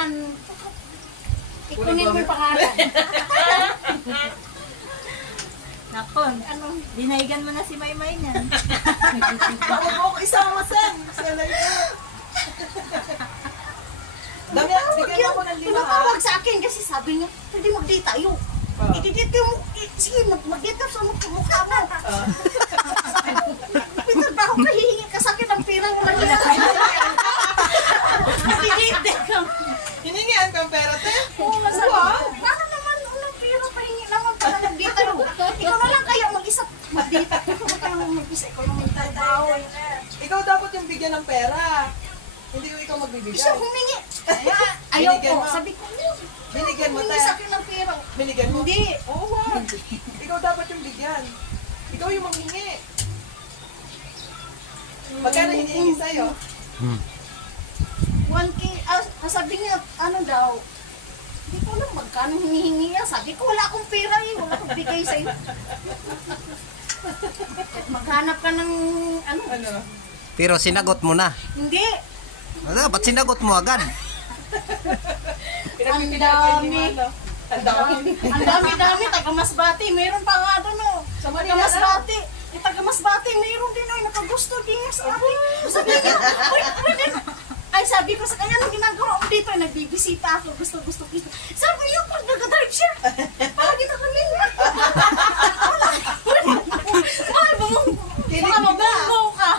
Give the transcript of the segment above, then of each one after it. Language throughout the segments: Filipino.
pangalan. Ikunin mo yung pangalan. Nako, dinaigan mo na si Maymay niyan. Baka mo ako isama sen. Sala yun. Dami, bigyan ako ng lima ha. Tumawag sa akin kasi sabi niya, pwede mag-date tayo. I-date mo, sige, mag-date ka sa mukha mo. Peter, bakit kahihingi ka sa akin ng pirang maliit? Mag-date ka. Hiningihan kang pera, te? Oo, sabi ko, paano naman unang pira pahingi naman para mag-date tayo? Ikaw na lang kaya mag-isa mag-date. Ikaw na lang mag-isa, ikaw lang magtatrabaho. Ikaw dapat yung bigyan ng pera. Hindi ko ikaw magbibigay. Siya humingi. Ayaw Binigyan ko. mo. Sabi ko, Binigyan mo, humingi te. sa akin ng pera. Binigyan mo? Hindi. Oo, wag. Ikaw dapat yung bigyan. Ikaw yung manghingi. Magkano hinihingi sa'yo? 1K, sabi niya, ano daw, hindi ko alam magkano hinihingi niya. Sabi ko, wala akong pera eh, wala akong bigay sa'yo. Maghanap ka ng, ano, Ano? Pero sinagot mo na. hindi. Ba't sinagot mo agad? Ang dami. Ang dami. Ang dami-dami, taga-Masbate. Mayroon pa nga doon, oh. Sa Manila Taga-Masbate. Yung taga-Masbate, mayroon din, oh. Nakagusto din niya sa akin. Sabi niya, uy, pwede na. Ay, sabi ko sa kanya, nung ginagawa ko dito, nagbibisita ako, gusto. Sabi niya, pag nag-drive siya, parang kita kanina. Ay, baka mabunggo ka.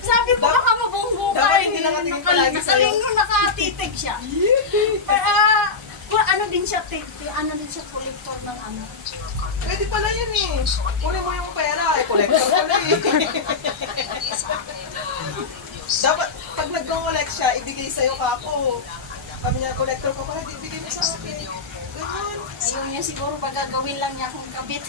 Sabi ko, baka mabunggo ka. Dapat hindi nakatingin palagi sa'yo. Nakalingon, nakatitig siya. Ano din siya, collector ng ano. Pwede pala yan eh. Kunin mo yung pera. Collector pala eh. Dapat, pag nag-collect siya, ibigay sa'yo ka ako. Sabi niya, collector ko pala, ibigay mo sa akin. Ganyan. Ayaw niya siguro pag gagawin lang niya akong kabit.